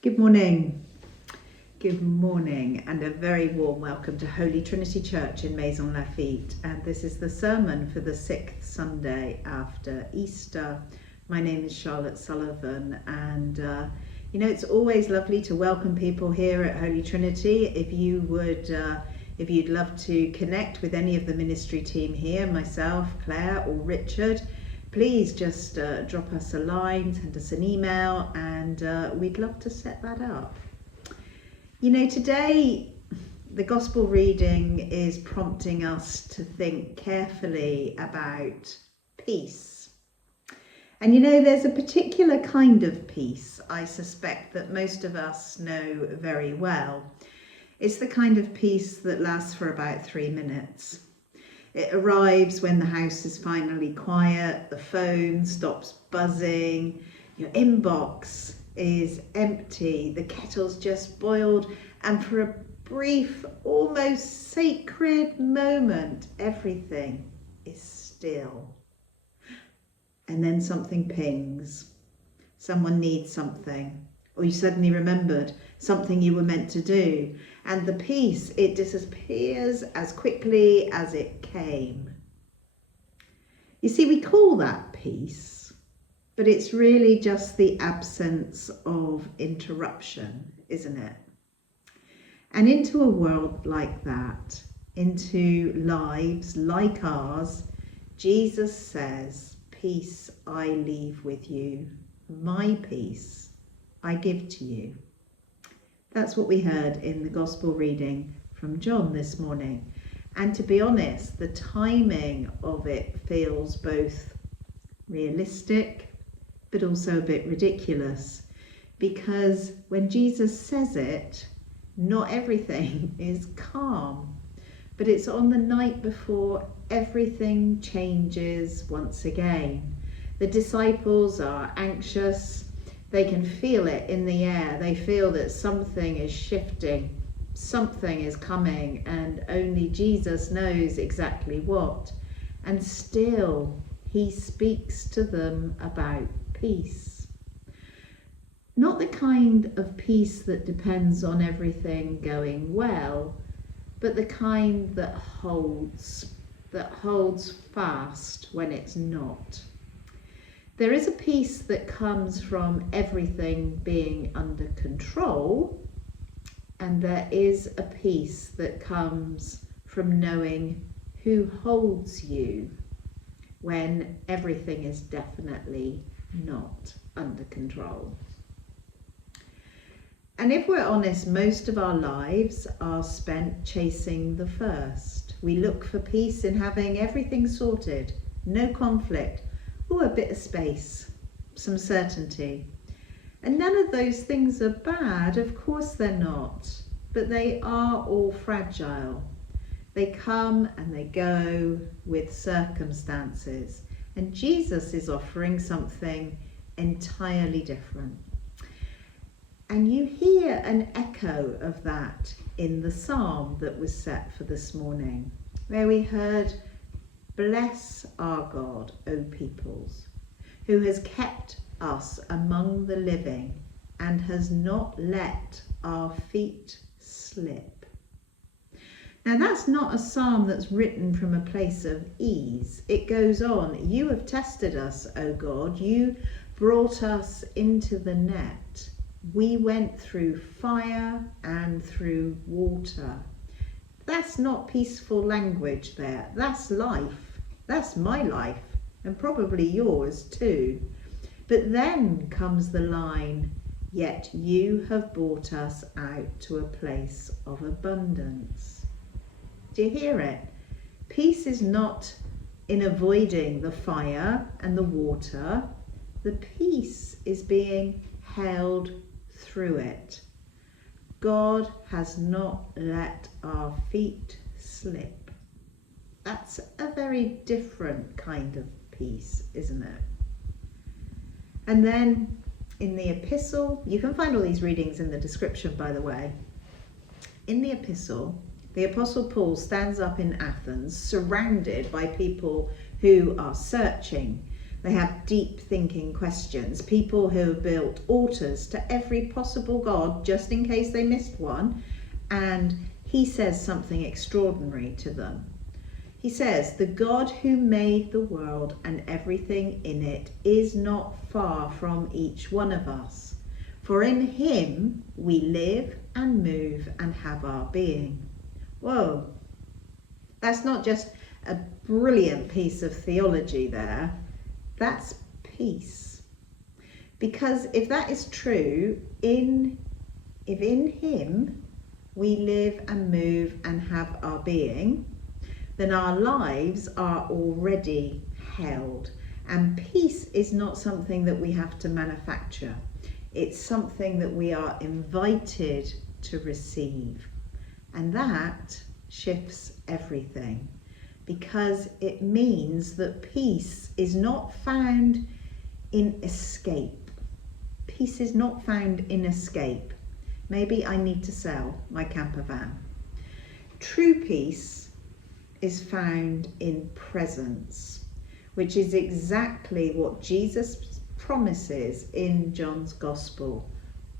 Good morning. Good morning and a very warm welcome to Holy Trinity Church in Maisons-Laffitte, and this is the sermon for the 6th Sunday after Easter. My name is Charlotte Sullivan, and it's always lovely to welcome people here at Holy Trinity. If you'd love to connect with any of the ministry team here, myself, Claire or Richard, please just drop us a line, send us an email, and we'd love to set that up. Today the Gospel reading is prompting us to think carefully about peace. And there's a particular kind of peace I suspect that most of us know very well. It's the kind of peace that lasts for about 3 minutes. It arrives when the house is finally quiet, the phone stops buzzing, your inbox is empty, the kettle's just boiled, and for a brief, almost sacred moment, everything is still. And then something pings. Someone needs something, or you suddenly remembered something you were meant to do, and the peace, it disappears as quickly as it came. You see, we call that peace, but it's really just the absence of interruption, isn't it? And into a world like that, into lives like ours, Jesus says, "Peace I leave with you, my peace I give to you." That's what we heard in the Gospel reading from John this morning. And to be honest, the timing of it feels both realistic but also a bit ridiculous, because when Jesus says it, not everything is calm, but it's on the night before everything changes once again. The disciples are anxious. They can feel it in the air. They feel that something is shifting, something is coming, and only Jesus knows exactly what. And still, he speaks to them about peace. Not the kind of peace that depends on everything going well, but the kind that holds fast when it's not. There is a peace that comes from everything being under control, and there is a peace that comes from knowing who holds you when everything is definitely not under control. And if we're honest, most of our lives are spent chasing the first. We look for peace in having everything sorted, no conflict, or a bit of space, some certainty. And none of those things are bad, of course they're not, but they are all fragile. They come and they go with circumstances, and Jesus is offering something entirely different. And you hear an echo of that in the psalm that was set for this morning, where we heard, "Bless our God, O peoples, who has kept us among the living and has not let our feet slip." Now that's not a psalm that's written from a place of ease. It goes on, "You have tested us, O God, you brought us into the net. We went through fire and through water." That's not peaceful language there. That's life. That's my life, and probably yours too. But then comes the line, "Yet you have brought us out to a place of abundance." Do you hear it? Peace is not in avoiding the fire and the water. The peace is being held through it. God has not let our feet slip. That's a very different kind of peace, isn't it? And then in the epistle, you can find all these readings in the description, by the way. In the epistle, the Apostle Paul stands up in Athens, surrounded by people who are searching. They have deep thinking questions. People who have built altars to every possible god just in case they missed one, and he says something extraordinary to them. He says, the God who made the world and everything in it is not far from each one of us. For in him we live and move and have our being. Whoa, that's not just a brilliant piece of theology there, that's peace. Because if that is true, if in him we live and move and have our being, then our lives are already held. And peace is not something that we have to manufacture. It's something that we are invited to receive. And that shifts everything, because it means that peace is not found in escape. Peace is not found in escape. Maybe I need to sell my camper van. True peace is found in presence, which is exactly what Jesus promises in John's Gospel.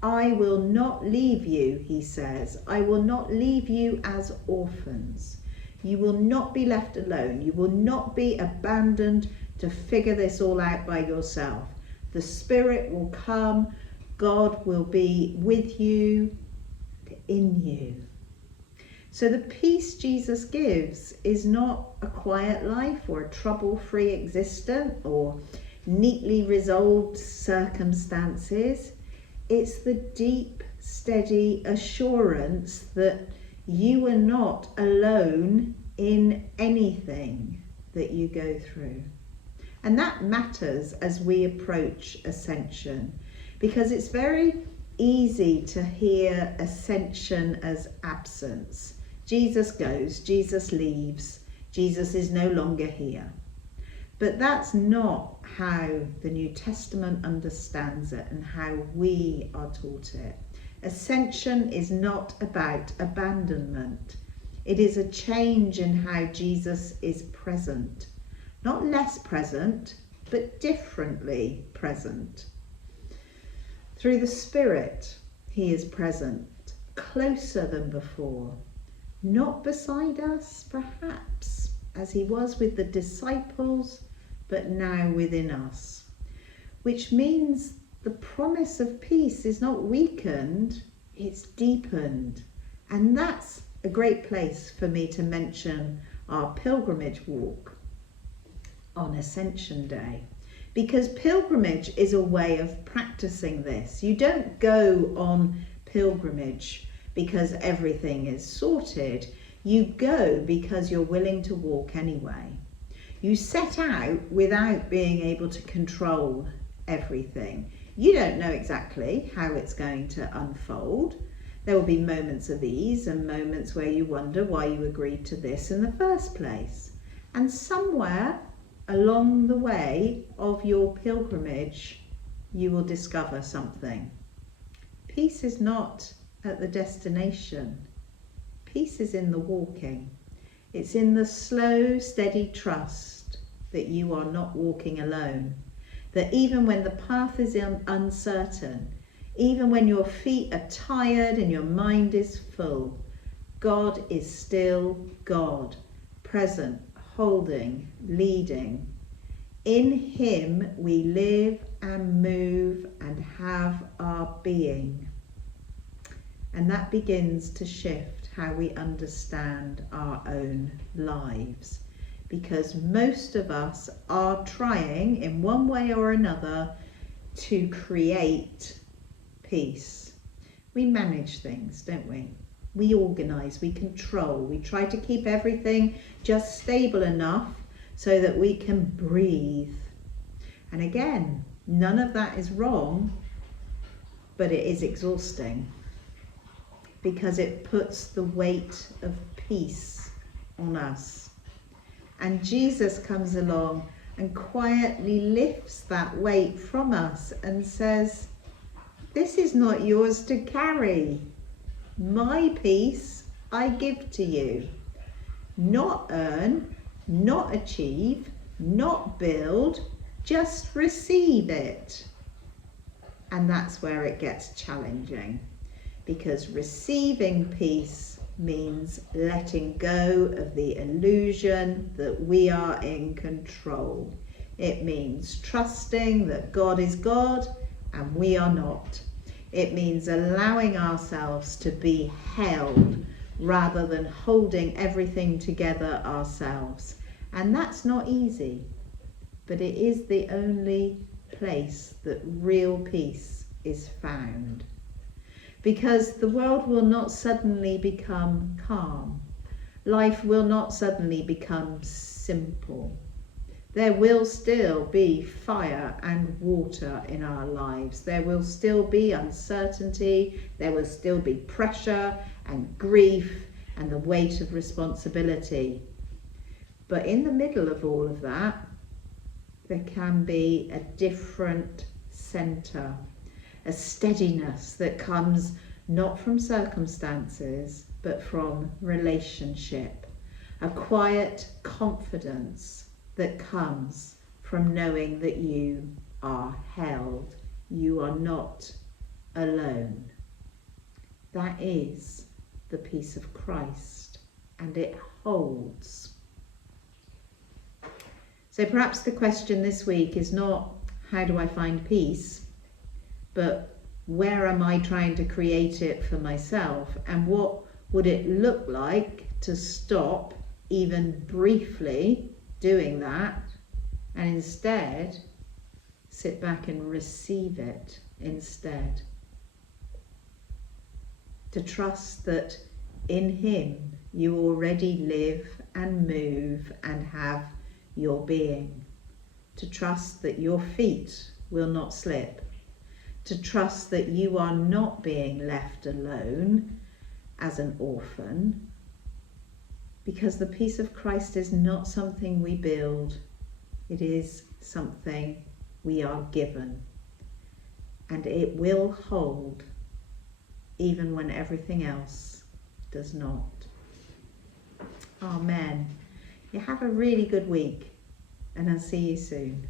I will not leave you, he says. I will not leave you as orphans. You will not be left alone. You will not be abandoned to figure this all out by yourself. The Spirit will come. God will be with you, in you. So the peace Jesus gives is not a quiet life or a trouble-free existence or neatly resolved circumstances. It's the deep, steady assurance that you are not alone in anything that you go through. And that matters as we approach ascension, because it's very easy to hear ascension as absence. Jesus goes, Jesus leaves, Jesus is no longer here. But that's not how the New Testament understands it and how we are taught it. Ascension is not about abandonment. It is a change in how Jesus is present. Not less present, but differently present. Through the Spirit, he is present, closer than before. Not beside us, perhaps, as he was with the disciples, but now within us. Which means the promise of peace is not weakened, it's deepened. And that's a great place for me to mention our pilgrimage walk on Ascension Day. Because pilgrimage is a way of practicing this. You don't go on pilgrimage because everything is sorted. You go because you're willing to walk anyway. You set out without being able to control everything. You don't know exactly how it's going to unfold. There will be moments of ease and moments where you wonder why you agreed to this in the first place. And somewhere along the way of your pilgrimage, you will discover something. Peace is not at the destination. Peace is in the walking. It's in the slow, steady trust that you are not walking alone. That even when the path is uncertain, even when your feet are tired and your mind is full, God is still God, present, holding, leading. In him we live and move and have our being. And that begins to shift how we understand our own lives. Because most of us are trying in one way or another to create peace. We manage things, don't we? We organise, we control, we try to keep everything just stable enough so that we can breathe. And again, none of that is wrong, but it is exhausting because it puts the weight of peace on us. And Jesus comes along and quietly lifts that weight from us and says, this is not yours to carry. My peace I give to you. Not earn, not achieve, not build, Just receive it. And that's where it gets challenging, because receiving peace means letting go of the illusion that we are in control. It means trusting that God is God and we are not. It means allowing ourselves to be held rather than holding everything together ourselves. And that's not easy, but it is the only place that real peace is found. Because the world will not suddenly become calm. Life will not suddenly become simple. There will still be fire and water in our lives. There will still be uncertainty. There will still be pressure and grief and the weight of responsibility. But in the middle of all of that, there can be a different centre, a steadiness that comes not from circumstances, but from relationship, a quiet confidence that comes from knowing that you are held, you are not alone. That is the peace of Christ, and it holds. So perhaps the question this week is not, how do I find peace? But where am I trying to create it for myself? And what would it look like to stop, even briefly, doing that, and instead sit back and receive it instead? To trust that in Him you already live and move and have your being. To trust that your feet will not slip. To trust that you are not being left alone as an orphan, because the peace of Christ is not something we build, it is something we are given, and it will hold even when everything else does not. Amen. You have a really good week, and I'll see you soon.